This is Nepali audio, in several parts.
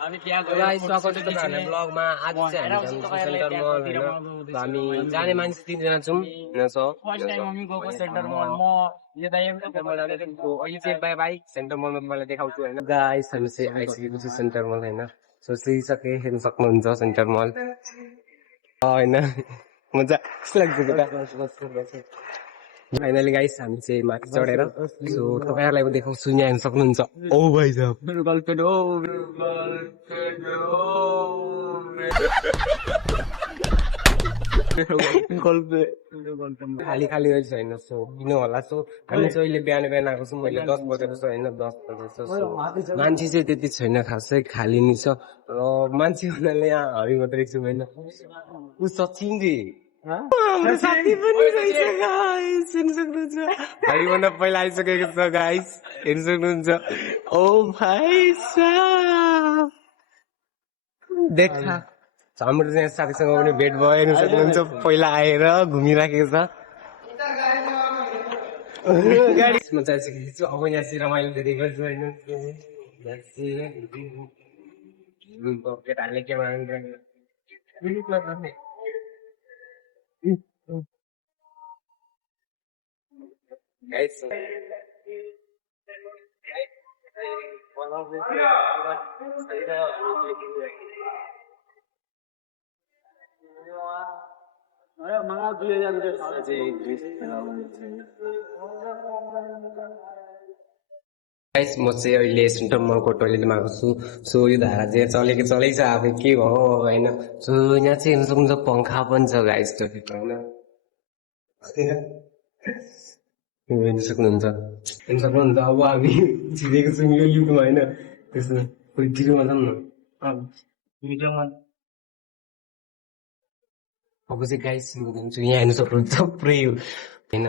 गाइस स्वागत छ तपाईहरुलाई ब्लगमा। आज चाहिँ हामी जान्छौँ सेन्टर मल हैन। हामी जाने मान्छे 3 जना छौं हैन। सो फर्स्ट टाइम हामी गएको सेन्टर मल। म यो दाइम यो चाहिँ बाइ बाइ सेन्टर मलमा मलाई देखाउँछु हैन। गाइस हामी चाहिँ आइसकेको छु सेन्टर मल हैन। सो सिसके हेर्न सक्नुहुन्छ सेन्टर मल हैन। मजा कस्तो लाग्छ केटा? फाइनली गाइस हामी चाहिँ माथि चढेर सो तपाईहरुलाई पनि देखाउँछु। यहाँ हेर्न सक्नुहुन्छ। ओ भाइ साहब मेरो गर्लफ्रेन्ड हो, मेरो गर्लफ्रेन्ड हो। खाली खाली रहेछ हैन। सो किन होला? सो हामी चाहिँ अहिले बिहान बिहान आएको छौँ। मैले 10 बजेको छु हैन। 10 बजेको छु। मान्छे चाहिँ त्यति छैन, खासै खाली नि छ र मान्छे हुनाले यहाँ हरि मात्र एकछिन हैन। उ सचिन रे हाम्रो साथी पनि रहेछ गाइस, हेर्न सक्नुहुन्छ। हरिवना पहिला आइसकेको छ गाइस, हेर्न सक्नुहुन्छ। ओ भाइ साहब देखा हाम्रो चाहिँ साथीसँग पनि भेट भयो, हेर्न सक्नुहुन्छ। पहिला आएर घुमिराखेको छ गाडीमा चाहिसकेको छु। अब यहाँ चाहिँ रमाइलो धेरै गर्छु होइन। केटाहरूले के भन्ने guys. गाइस म चाहिँ अहिले सेन्टर मलको टोइलेटमा आएको छु। सो यो धारा चाहिँ चलेको चलै छ, अब के भयो होइन। सो यहाँ चाहिँ हेर्न सक्नुहुन्छ पंखा पनि छ गाइस टोइलेटमा होइन। हेर्न सक्नुहुन्छ अब हामी छिरेको छौँ यो युगमा होइन। त्यसमा कोही भिडियोमा जाउँ न। अब चाहिँ गाइस म जान्छु। यहाँ हेर्न सक्नुहुन्छ पुरै होइन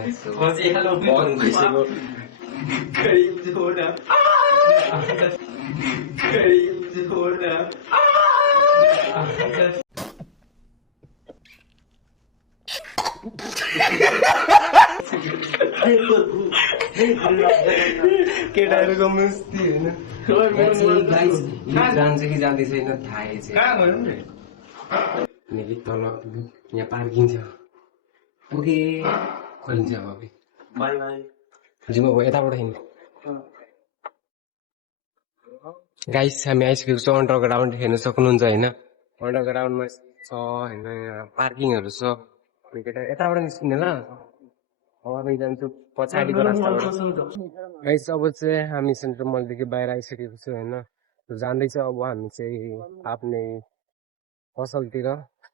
केटाहरूको मस्ती होइन। जान्छ कि जाँदै छैन थाहै छैन। तल यहाँ पार्किङ छ। ओके खोलिन्छ अब बाई बाई। जिम अब यताबाट हिँड्नु। गाइस हामी आइसकेको छौँ अन्डरग्राउन्ड, हेर्न सक्नुहुन्छ होइन। अन्डरग्राउन्डमा छ होइन, यहाँ पार्किङहरू छ। केटा यताबाट निस्किने ल, अब जान्छु पछाडिको रास्ताबाट। गाइस अब चाहिँ हामी सेन्ट्रल मलदेखि बाहिर आइसकेको छु होइन। जाँदैछ अब हामी चाहिँ आफ्नै पसलतिर।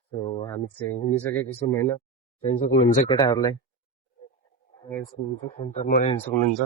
सो हामी चाहिँ हिँडिसकेको छौँ होइन। हेर्न सक्नुहुन्छ केटाहरूलाई, हेर्न सक्नुहुन्छ।